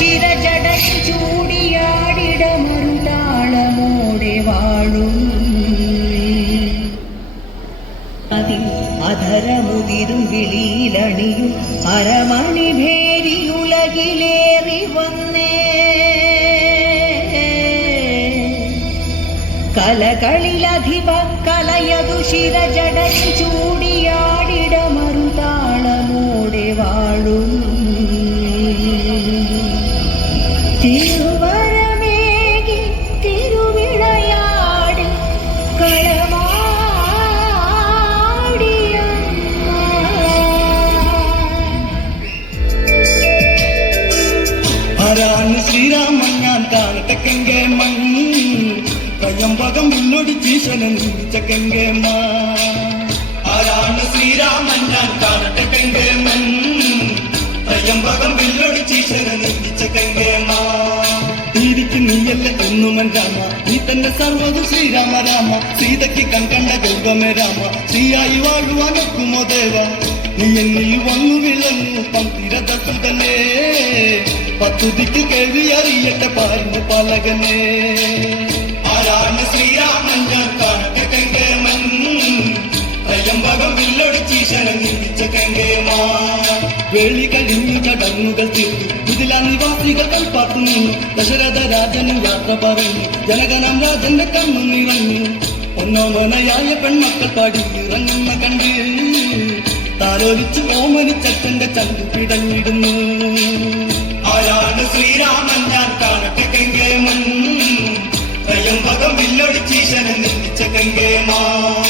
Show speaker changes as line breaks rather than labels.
ദുഷിര ജടയിൽ ചൂടിയാടിടമൊരുതാളമോടെ വാഴും. അതിൽ അധരമുതിരും വിളിയിലണിയും അരമണി ഭേരിയുലകിലേറി വന്നേ. കലകളിലധിപ കലയതു ശിരജടയിൽ ചൂടിയാടിടമറുതാളമോടെ
ആരാണ് ശ്രീരാമൻ? ഞാൻ കാണട്ടെ കങ്കേ മൺ ത്രയംബകം മുന്നോടി ചീശനം മാ ആരാണ് ശ്രീരാമൻ? ഞാൻ കാണട്ടെ കങ്കേ മൺ ത്രയംബകം വെല്ലൊടി ചീശനം ചക്കങ്കേ നീതിക്ക് നീയല്ല എന്നുമൻ രാമ. നീ തന്നെ സർവതു ശ്രീരാമ രാമ. സീതയ്ക്ക് കൺകണ്ട ഗൗതമേ രാമ. ശ്രീയായി വാഴുവാനൊക്കുമോ ദേവ? നീ എന്നിൽ വന്നു വിളങ്ങു പന്തിരതസുതനേ പത്തുതിക്ക് കേൾവി അറിയട്ടെ പാരുന്നു പലകനെ. ആരാണ് ശ്രീരാമൻ? ഞാൻ കാണട്ടെ കങ്കേമൻ. ത്രയംബകം വില്ലൊടിച്ചീശനം നിന്ദിച്ച കങ്കേമാ വേളി കഴിഞ്ഞു ചടങ്ങുകൾ തീർത്തു. ഇതിലാ നിവാസികൾ കൽപ്പാത്തു ദശരഥ രാജന് യാത്ര പറഞ്ഞു. ജനഗണം രാജന്റെ കണ്ണു നിറഞ്ഞു. പെൺമക്കൾ പാടി ഇറങ്ങുന്ന കണ്ടു താലോലിച്ച് ഓമനിച്ചച്ഛന്റെ ചന്തു പിടഞ്ഞിടുന്നു കങ്കേമൻ ത്രയംബകം വില്ലൊടിച്ചീശനം നിർമ്മിച്ച കങ്കേമാ